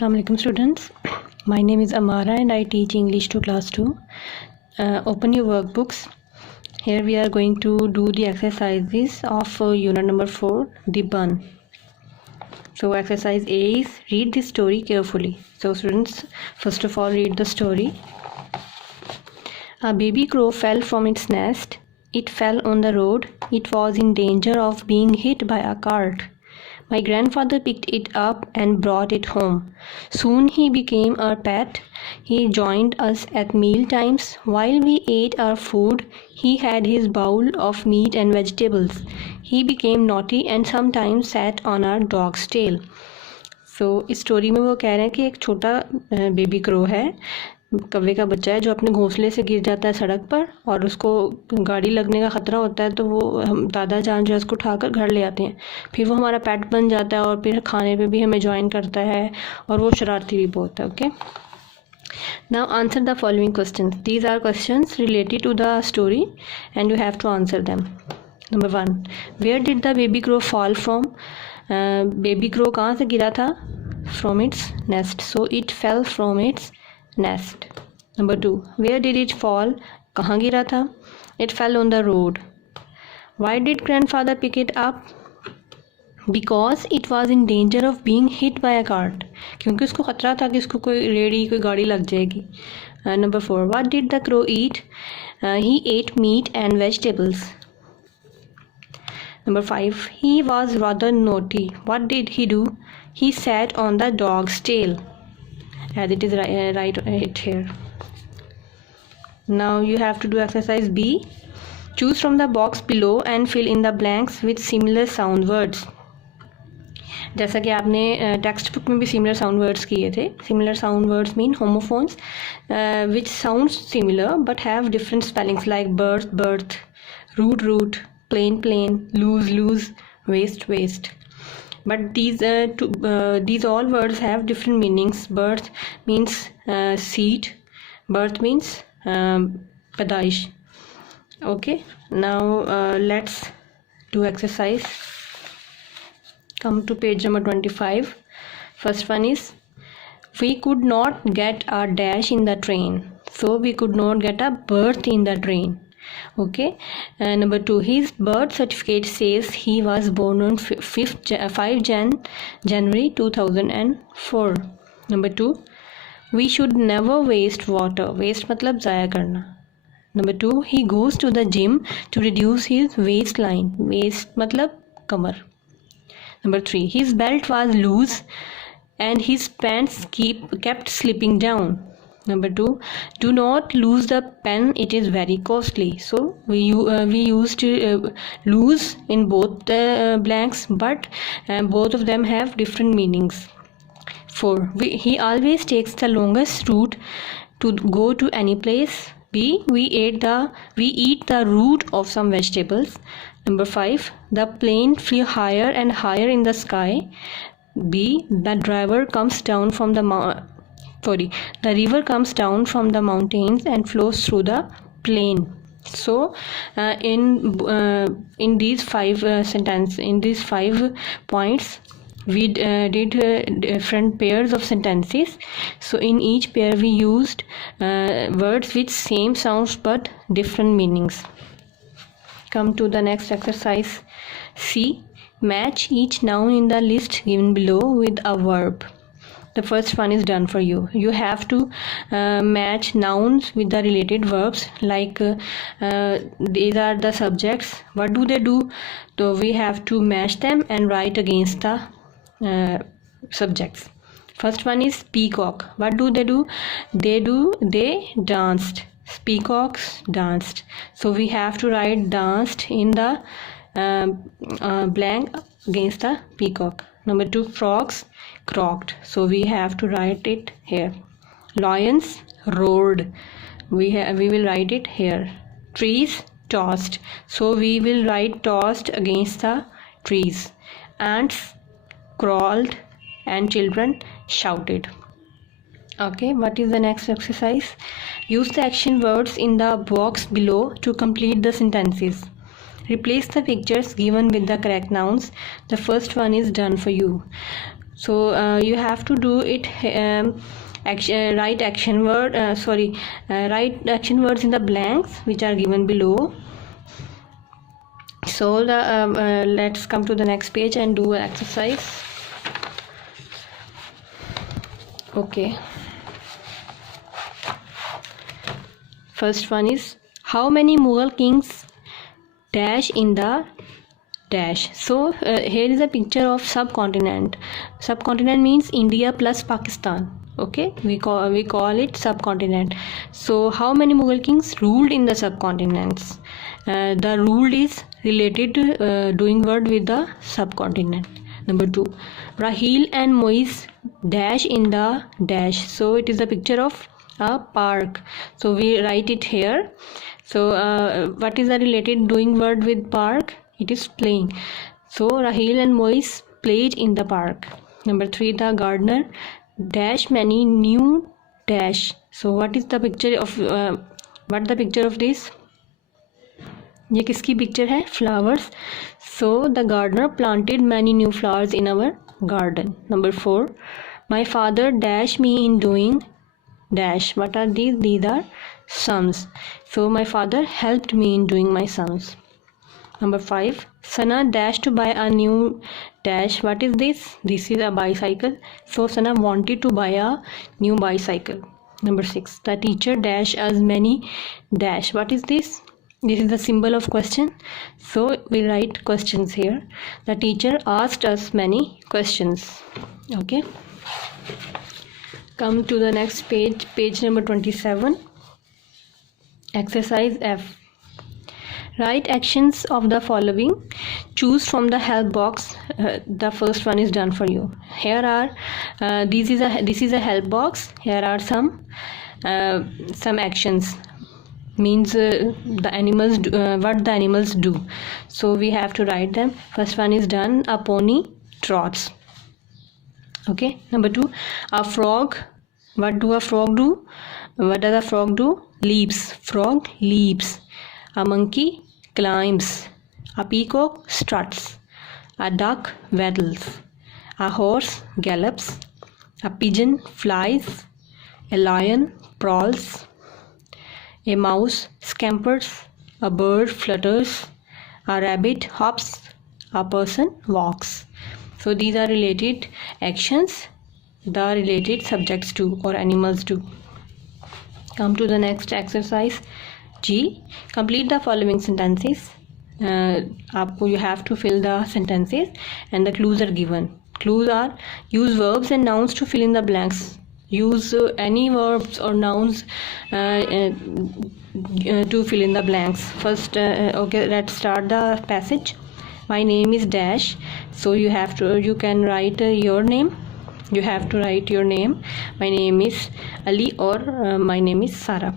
Assalamu alaikum students. My name is Amara and I teach English to class 2. Open your workbooks. Here we are going to do the exercises of unit number 4, the bun. So exercise A is read the story carefully. So students, first of all read the story. A baby crow fell from its nest. It fell on the road. It was in danger of being hit by a cart. My grandfather picked it up and brought it home. Soon he became our pet. He joined us at meal times. While we ate our food, he had his bowl of meat and vegetables. He became naughty and sometimes sat on our dog's tail. So इस story में वो कह रहे हैं कि एक छोटा baby crow है, कौवे का बच्चा है जो अपने घोंसले से गिर जाता है सड़क पर और उसको गाड़ी लगने का ख़तरा होता है, तो वो हम दादा जान जो है उसको उठाकर घर ले आते हैं. फिर वो हमारा पेट बन जाता है और फिर खाने पे भी हमें ज्वाइन करता है और वो शरारती भी बहुत है. Okay, now answer the following questions. These are questions related to the story and you have to answer them. Number 1, where did the baby crow fall from. Baby crow कहाँ से गिरा था? From its nest. So it fell from its nest. Number 2, where did it fall? कहाँ गिरा था? It fell on the road. Why did grandfather pick it up? Because it was in danger of being hit by a cart. क्योंकि उसको खतरा था कि उसको कोई रेड़ी कोई गाड़ी लग जाएगी. Number 4, what did the crow eat? He ate meat and vegetables. Number 5, he was rather naughty. What did he do? He sat on the dog's tail. As it is right here. Now you have to do exercise B. Choose from the box below and fill in the blanks with similar sound words. जैसा कि आपने text book में भी similar sound words किए थे. Similar sound words mean homophones which sounds similar but have different spellings like birth birth, root root, plane plane, lose lose, waste waste. But these all words have different meanings. Birth means seed, birth means padaish. Okay, now let's do exercise. Come to page number 25. First one is, we could not get a dash in the train, so we could not get a berth in the train. Okay, number 2, his birth certificate says he was born on 5 January 2004. Number 2, we should never waste water. Waste मतलब ज़ाया करना. Number 2, he goes to the gym to reduce his waistline. Waist मतलब कमर. Number 3, his belt was loose and his pants kept slipping down. Number 2, do not lose the pen, it is very costly. So we used to lose in both the blanks, but both of them have different meanings. 4, he always takes the longest route to go to any place. B, we eat the root of some vegetables. Number 5, the plane flew higher and higher in the sky. B, the river comes down from the mountains and flows through the plain. So in these 5 points we did different pairs of sentences. So in each pair we used words with same sounds but different meanings. Come to the next exercise. C, match each noun in the list given below with a verb. The first one is done for you. You have to match nouns with the related verbs. Like these are the subjects. What do they do? So we have to match them and write against the subjects. First one is peacock. What do? They danced. Peacocks danced. So we have to write danced in the blank against the peacock. Number 2, frogs croaked. So we have to write it here. Lions roared. We will write it here. Trees tossed. So we will write tossed against the trees. Ants crawled and children shouted. Okay, what is the next exercise? Use the action words in the box below to complete the sentences. Replace the pictures given with the correct nouns. The first one is done for you. So you have to do it write action words in the blanks which are given below. So let's come to the next page and do an exercise. Okay, first one is, how many Mughal kings dash in the dash. So here is a picture of subcontinent. Subcontinent means India plus Pakistan. Okay, we call it subcontinent. So how many Mughal kings ruled in the subcontinents? The ruled is related to doing word with the subcontinent. Number 2, Rahil and Moise dash in the dash. So it is a picture of a park. So we write it here. So what is the related doing word with park? It is playing. So Rahil and Moise played in the park. Number 3, the gardener dash many new dash. So what is the picture of this? ये किसकी picture है? Flowers. So the gardener planted many new flowers in our garden. Number 4, my father dash me in doing dash. What are these? These are sums. So my father helped me in doing my sums. Number 5, Sana dash to buy a new dash. What is this? This is a bicycle. So Sana wanted to buy a new bicycle. Number 6, the teacher dash as many dash. What is this? This is the symbol of question. So we write questions here. The teacher asked us many questions. Okay. Come to the next page, page number 27. Exercise F. Write actions of the following. Choose from the help box. The first one is done for you. Here are this is a help box. Here are some actions. Means the animals what the animals do. So we have to write them. First one is done. A pony trots. Okay. Number 2, a frog. What do a frog do? What does a frog do? Leaps. Frog leaps. A monkey climbs. A peacock struts. A duck waddles. A horse gallops. A pigeon flies. A lion prowls. A mouse scampers. A bird flutters. A rabbit hops. A person walks. So these are related actions the related subjects do or animals do. Come to the next exercise G. Complete the following sentences. You have to fill the sentences and the clues are given. Clues are: use verbs and nouns to fill in the blanks. Use any verbs or nouns to fill in the blanks. First, okay, let's start the passage. My name is dash. So you can write your name. You have to write your name. My name is Ali or my name is Sarah.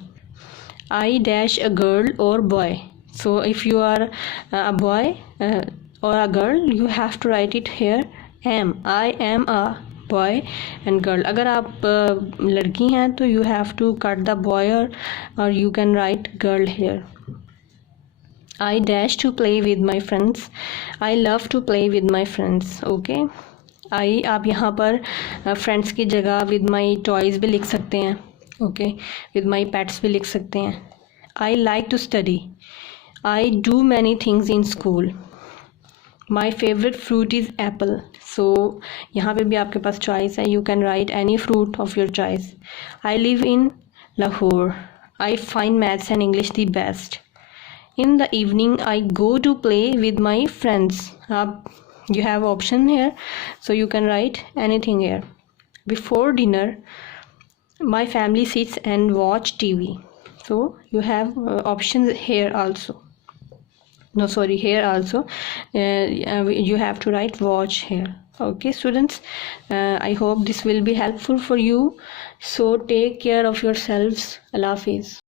I dash a girl or boy. So if you are a boy or a girl, you have to write it here. I am a boy and girl. अगर आप लड़की हैं तो you have to cut the boy or you can write girl here. I dash to play with my friends. I love to play with my friends. Okay. आप यहाँ पर friends की जगह विद माई टॉयज़ भी लिख सकते हैं. Okay, with my pets भी लिख सकते हैं. I like to study. I do many things in school. My favourite fruit is apple. So यहाँ पे भी आपके पास चॉइस है. You can write any fruit of your choice. I live in Lahore. I find maths and English the best. In the evening I go to play with my friends. आप you have option here, so you can write anything here. Before dinner my family sits and watch TV. So you have options here also. Here also you have to write watch here. Okay students, I hope this will be helpful for you. So take care of yourselves. Allah Hafiz.